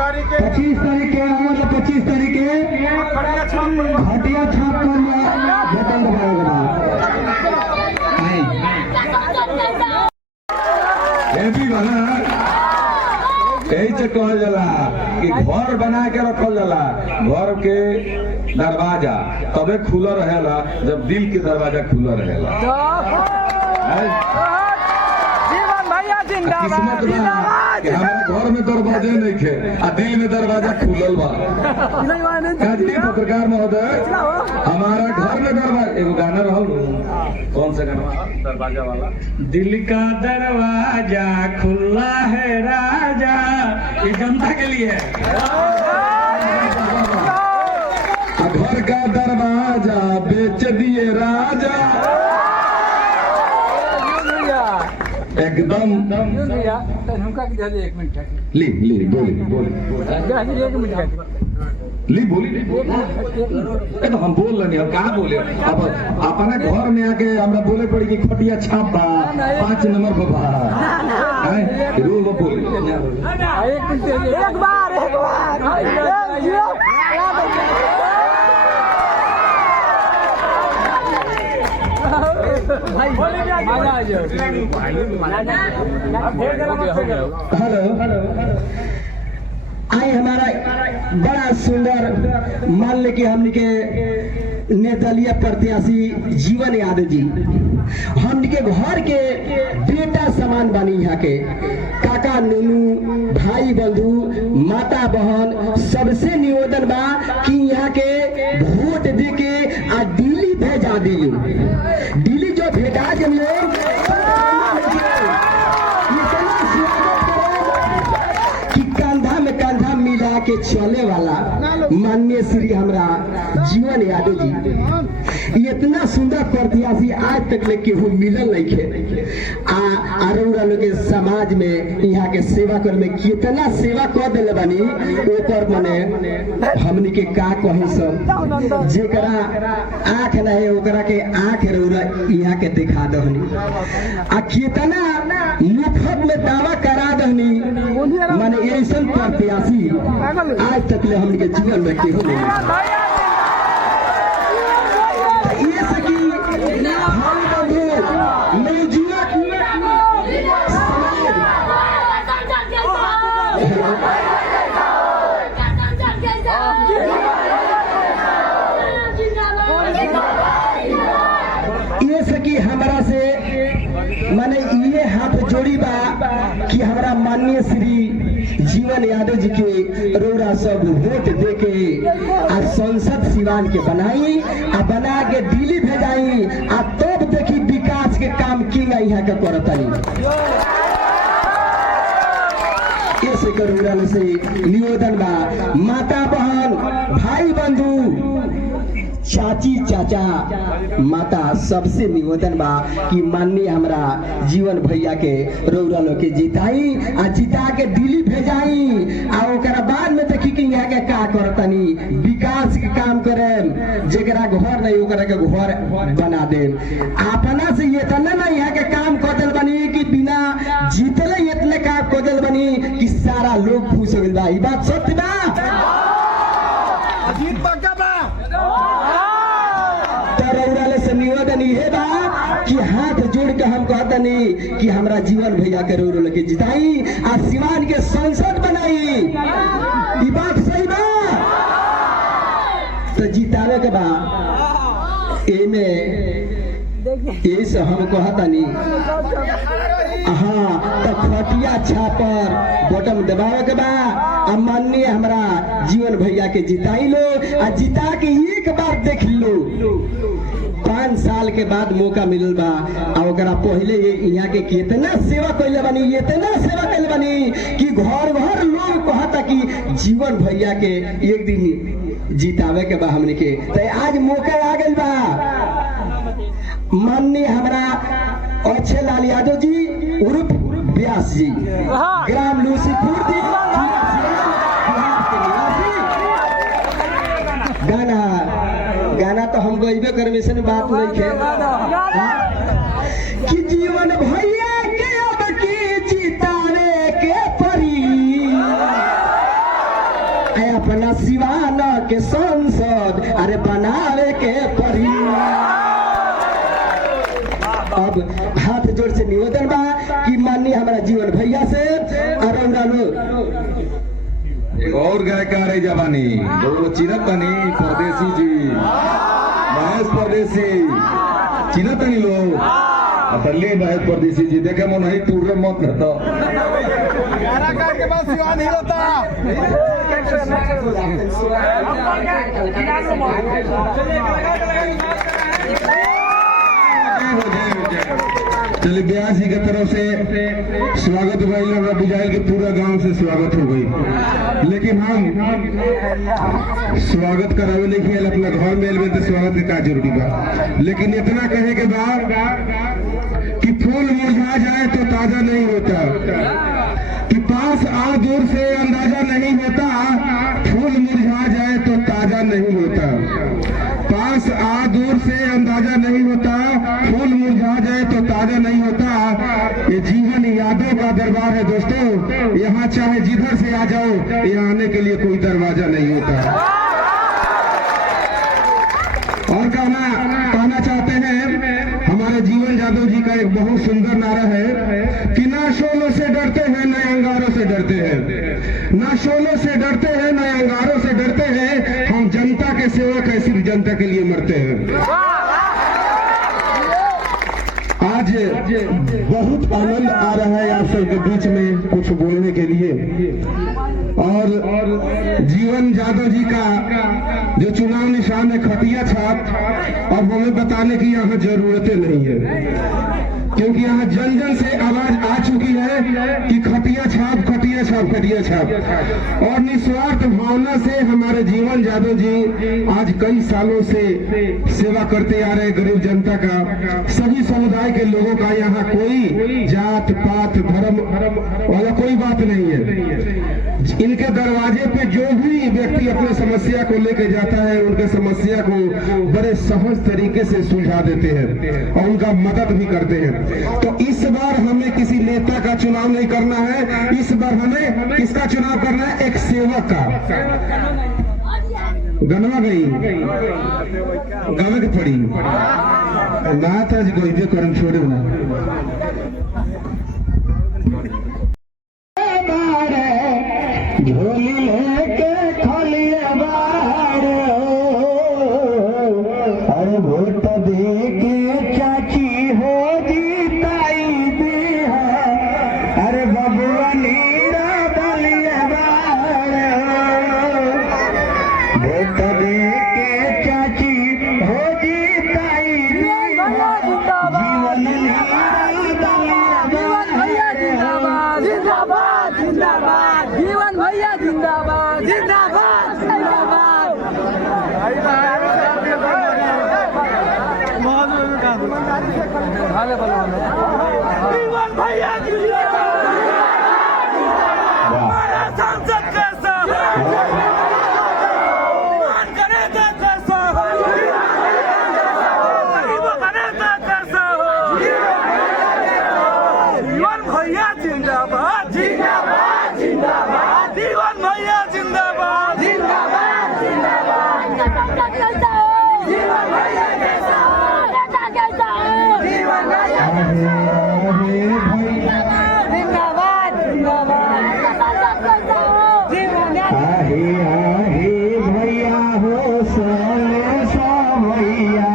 तारीख के 25 तारीख के मतलब 25 तारीख के खटिया छाप कर बटन दबाएगा भी बना यही से कहल जाला कि घर बना के रखल जाला। घर के दरवाजा तबे खुला रहेला जब दिल के दरवाजा खुला रहेला। किस्मत बा कि हमारा घर में दरवाजे नहीं थे आ दिल में दरवाजा खुलल बा। काजी पत्रकार महोदय, हमारा घर में दरवाजा एगो गाना रहल, कौन सा गाना? दरवाजा वाला। दिल का दरवाजा खुला है राजा, ये जनता के लिए। घर का दरवाजा बेच दिए राजा, एकदम एक मिनट ली बोली ली बोली तो हम बोल रहे हैं, कहाँ बोले? अब अपना घर में आके हमरा बोले पड़ी कि खटिया छाप बा 5 नंबर बाबा रोल बोली। एक बार हेलो आई हमारा बड़ा सुंदर मान ले कि हमने के निर्दलीय प्रत्याशी जीवन यादव जी हमने के घर के बेटा समान बनी। यहाँ के काका नूनू भाई बंधु माता बहन सबसे निवेदन बा कि यहाँ के वोट दे के आ दिल्ली भेजा दियो। दिल्ली जो भेजा दियो के चले वाला माननीय श्री हमरा जीवन यादव जी इतना सुंदर प्रत्याशी आज तक ले केहू मिलल नहीं खे। आरोरा लोग के समाज में यहाँ के सेवा कर में कितना सेवा कर दिले बानी ऊपर मने हमनी के का कही सब जेकरा आँख ना है ओकरा के आँख रौरा यहाँ के दिखा दहनी आ कितना मुफ्त में दावा करा दहनी। माने ऐसा प्रत्याशी आज तक ले हमने के जीवन में केहू नहीं। ये सकी भाई बंधु मेरे जीवन ये सकी हमारा से माने ये हाथ जोड़ी बा कि हमारा माननीय श्री जीवन यादव जी के रोरा सब वोट दे के आ संसद सिवान के बनाई आ बना के दिल्ली भेजाई आ तब देखी विकास के काम की यहाँ के करतनी। ऐसे करोड़ा से निवेदन बा माता बहन भाई बंधु चाची चाचा माता सबसे निवेदन बा कि माननीय हमरा जीवन भैया के रौरा लोग के जिताई आ जिता के दिल्ली भेजाई आ ओकरा बाद में देखी कि यहाँ के का करतनी विकास के काम करे। जेकरा घर नहीं ओकरा के घर बना दे। अपना से इतना ना यहाँ के काम कर दिल बनी कि बिना जीतले इतने काम कर दिल बनी कि सारा लोग खुश हो गइल बा। ई बात सत्य बा। निवेदन ये बा कि हाथ जोड़ के हम कहतनी कि हमरा जीवन भैया के रोड लेके जिताई आ सिवान के संसद बनाई। ई बात सही बा तो जितावे के बा एमे यही से हम कहतनी हाँ तो खटिया छापर बटन दबावे के बा आ माननीय हमरा जीवन भैया के जिताई लो आ जिता के एक बार देख लो। 5 साल के बाद मौका मिलल बा आ ओकरा पहले यहाँ के कितना सेवा कैले बनी इतना सेवा कैले बनी कि घर घर लोग कहता कि जीवन भैया के एक दिन जितावे के बा हमने के। तो आज मौका आ गइल बा माननीय हमरा अच्छे लाल यादव जी उर्फ व्यास जी ग्राम लूसीपुर दी गाना तो हम गईबे करवे से बात नहीं है कि जीवन भैया के अब की जिताने के परी के सांसद अरे बनावे के पड़ी। अब हाथ जोड़ से निवेदन बा कि माननीय हमारा जीवन भैया से अरौरा लोग एक और गायकार है जवानी वो चिन्हत बनी परदेसी जी महेश परदेसी चिन्हत बनी लोग अतल्ली महेश परदेसी जी देखे मन नहीं टूर मत रहता के पास सिवा नहीं रहता। चलिए ब्यास जी की तरफ से स्वागत भाई हमरा बुझाइल के पूरा गांव से स्वागत हो गई, लेकिन हम स्वागत करावे लेकिन अपना घर में एलबे तो स्वागत के का जरूरी बा, लेकिन इतना कहे के बाद कि फूल मुरझा जाए तो ताजा नहीं होता, कि पास आ दूर से अंदाजा नहीं होता, फूल मुरझा जाए तो ताजा नहीं होता, पास आ दूर से अंदाजा नहीं होता, फूल मुरझा जाए तो ताजा नहीं होता। ये जीवन यादों का दरबार है दोस्तों, यहाँ चाहे जिधर से आ जाओ यहाँ आने के लिए कोई दरवाजा नहीं होता। और कहना चाहते हैं हमारे जीवन यादव जी का एक बहुत सुंदर नारा है कि ना शोलों से डरते हैं ना अंगारों से डरते हैं, ना शोलों से डरते हैं ना अंगारों से डरते हैं, हम जनता के सेवक है सिर्फ जनता के लिए मरते हैं। आज बहुत आनंद आ रहा है आप सबके बीच में कुछ बोलने के लिए, और जीवन यादव जी का जो चुनाव निशान है खटिया छाप, अब हमें बताने की यहाँ जरूरतें नहीं है, क्योंकि यहाँ जन जन से आवाज आ चुकी है कि खटिया छाप खटिया छाप खटिया छाप। और निस्वार्थ भावना से हमारे जीवन यादव जी आज कई सालों से सेवा करते आ रहे गरीब जनता का, सभी समुदाय के लोगों का, यहाँ कोई जात पात धर्म वाला कोई बात नहीं है। इनके दरवाजे पे जो भी व्यक्ति अपने समस्या को लेके जाता है उनके समस्या को बड़े सहज तरीके से सुलझा देते हैं और उनका मदद भी करते हैं। तो इस बार हमें किसी नेता का चुनाव नहीं करना है, इस बार हमें किसका चुनाव करना है, एक सेवक का। गनवा गई गवे के पड़ी बात आज कोई भी कर्म छोड़े ना झोली लेके खोलिए बाहर, अरे वोट दे के चाची हो जीताई दी है, अरे बबुआ नीरा बलिए बाहर, वोट दे के चाची हो जीताई दी है, जीवन जिंदाबाद जिंदाबाद जीवन भैया जिंदाबाद जिंदाबाद जिंदाबाद। जीवन भैया जिंदाबाद, हमारा सांसद कैसा मान करेगा कैसा, गरीबों का नेता कैसा, जीवन भैया जिंदाबाद जिंदाबाद जिंदाबाद, जीवन भैया जिंदाबाद जिंदाबाद जिंदाबाद, जीवन भैया कैसा जीवन भैया जिंदाबाद जिंदाबाद, जीवन आहे आहे भैया हो सोने सो भैया